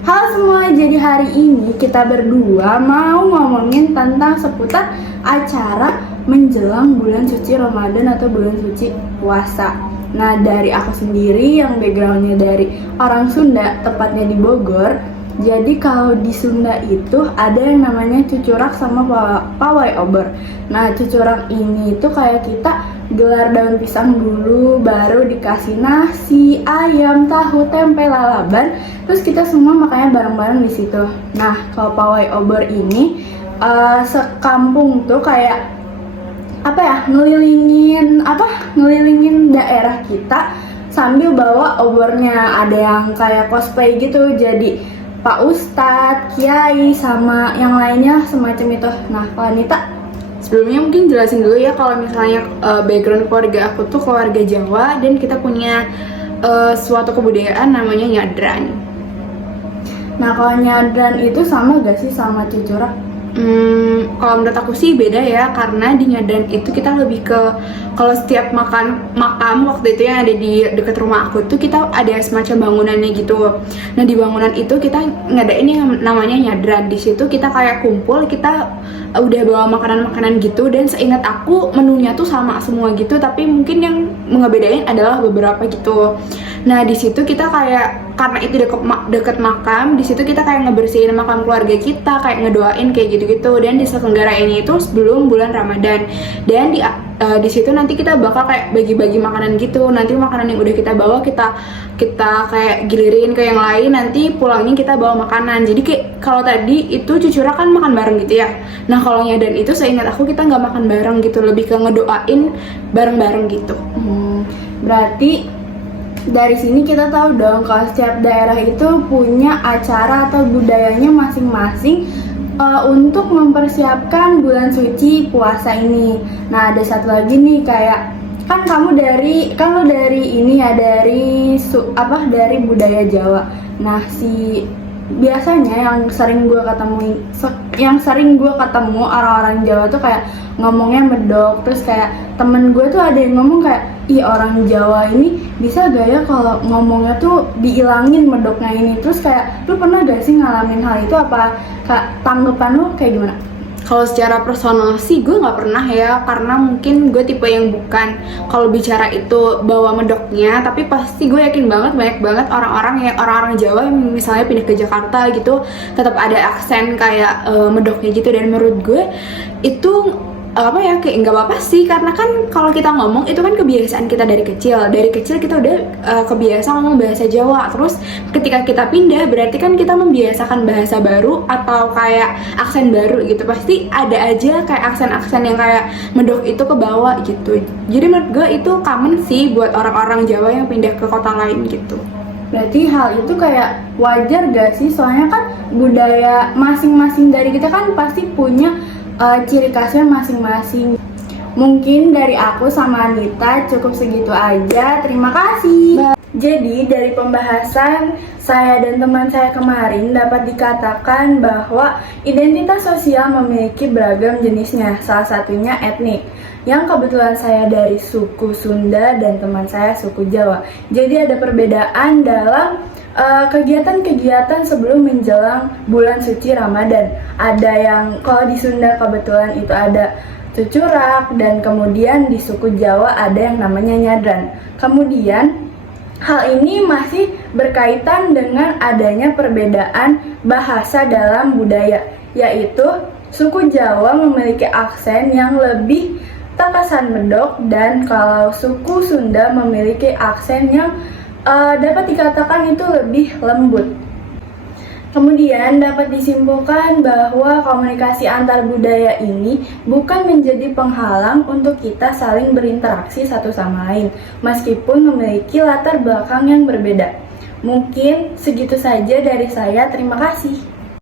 Halo semua, jadi hari ini kita berdua mau ngomongin tentang seputar acara menjelang bulan suci Ramadan atau bulan suci puasa. Nah, dari aku sendiri yang backgroundnya dari orang Sunda, tepatnya di Bogor. Jadi kalau di Sunda itu ada yang namanya cucurak sama pawai obor. Nah, cucurak ini itu kayak kita gelar daun pisang dulu, baru dikasih nasi, ayam, tahu, tempe, lalaban. Terus kita semua makanya bareng-bareng di situ. Nah, kalau pawai obor ini sekampung tuh kayak ngelilingin daerah kita sambil bawa obornya. Ada yang kayak cosplay gitu, jadi Pak Ustadz, Kiai, sama yang lainnya semacam itu. Nah, Wanita, Sebelumnya mungkin jelasin dulu ya kalau misalnya background keluarga aku tuh keluarga Jawa dan kita punya suatu kebudayaan namanya nyadran. nah kalau nyadran itu sama gak sih sama cucurak? Kalau menurut aku sih beda ya, karena di nyadran itu kita lebih ke kalau setiap makam waktu itu yang ada di dekat rumah aku tuh kita ada semacam bangunannya gitu. Nah di bangunan itu kita ngadain yang namanya nyadran. Di situ kita kayak kumpul, kita udah bawa makanan-makanan gitu, dan seingat aku menunya tuh sama semua gitu, tapi mungkin yang ngebedain adalah beberapa gitu. Nah di situ kita kayak karena itu deket makam, di situ kita kayak ngebersihin makam keluarga kita, kayak ngedoain kayak gitu-gitu, dan diselenggarainnya itu sebelum bulan Ramadan. Dan di situ nanti kita bakal kayak bagi-bagi makanan gitu. Nanti makanan yang udah kita bawa kita kayak gilirin ke yang lain, nanti pulangnya kita bawa makanan. Jadi kayak kalau tadi itu cucura kan makan bareng gitu ya. Nah kalau nyadan itu seingat aku kita nggak makan bareng gitu, lebih ke ngedoain bareng-bareng gitu. Berarti dari sini kita tahu dong kalau setiap daerah itu punya acara atau budayanya masing-masing untuk mempersiapkan bulan suci puasa ini. Nah, ada satu lagi nih, kayak kan lo dari ini ya, dari budaya Jawa. Nah, biasanya yang sering gue ketemu orang-orang Jawa tuh kayak ngomongnya medok. Terus kayak temen gue tuh ada yang ngomong kayak, ih orang Jawa ini bisa gak ya kalau ngomongnya tuh diilangin medoknya ini. Terus kayak lu pernah gak sih ngalamin hal itu? Apa tanggapan lu kayak gimana? Kalau secara personal sih gue nggak pernah ya, karena mungkin gue tipe yang bukan kalau bicara itu bawa medoknya, tapi pasti gue yakin banget banyak banget orang-orang Jawa yang misalnya pindah ke Jakarta gitu tetap ada aksen kayak medoknya gitu. Dan menurut gue itu kayak nggak apa-apa sih, karena kan kalau kita ngomong itu kan kebiasaan kita dari kecil kita udah kebiasa ngomong bahasa Jawa. Terus ketika kita pindah berarti kan kita membiasakan bahasa baru atau kayak aksen baru gitu, pasti ada aja kayak aksen-aksen yang kayak medok itu ke bawah gitu. Jadi menurut gue itu common sih buat orang-orang Jawa yang pindah ke kota lain gitu. Berarti hal itu kayak wajar gak sih? Soalnya kan budaya masing-masing dari kita kan pasti punya ciri khasnya masing-masing. Mungkin dari aku sama Anita cukup segitu aja. Terima kasih. Jadi dari pembahasan saya dan teman saya kemarin dapat dikatakan bahwa identitas sosial memiliki beragam jenisnya. Salah satunya etnik, yang kebetulan saya dari suku Sunda dan teman saya suku Jawa. Jadi ada perbedaan dalam kegiatan-kegiatan sebelum menjelang bulan suci Ramadan. Ada yang kalau di Sunda kebetulan itu ada cucurak, dan kemudian di suku Jawa ada yang namanya nyadran. Kemudian hal ini masih berkaitan dengan adanya perbedaan bahasa dalam budaya, yaitu suku Jawa memiliki aksen yang lebih terkesan medok, dan kalau suku Sunda memiliki aksen yang dapat dikatakan itu lebih lembut. Kemudian dapat disimpulkan bahwa komunikasi antar budaya ini bukan menjadi penghalang untuk kita saling berinteraksi satu sama lain, meskipun memiliki latar belakang yang berbeda. Mungkin segitu saja dari saya, terima kasih.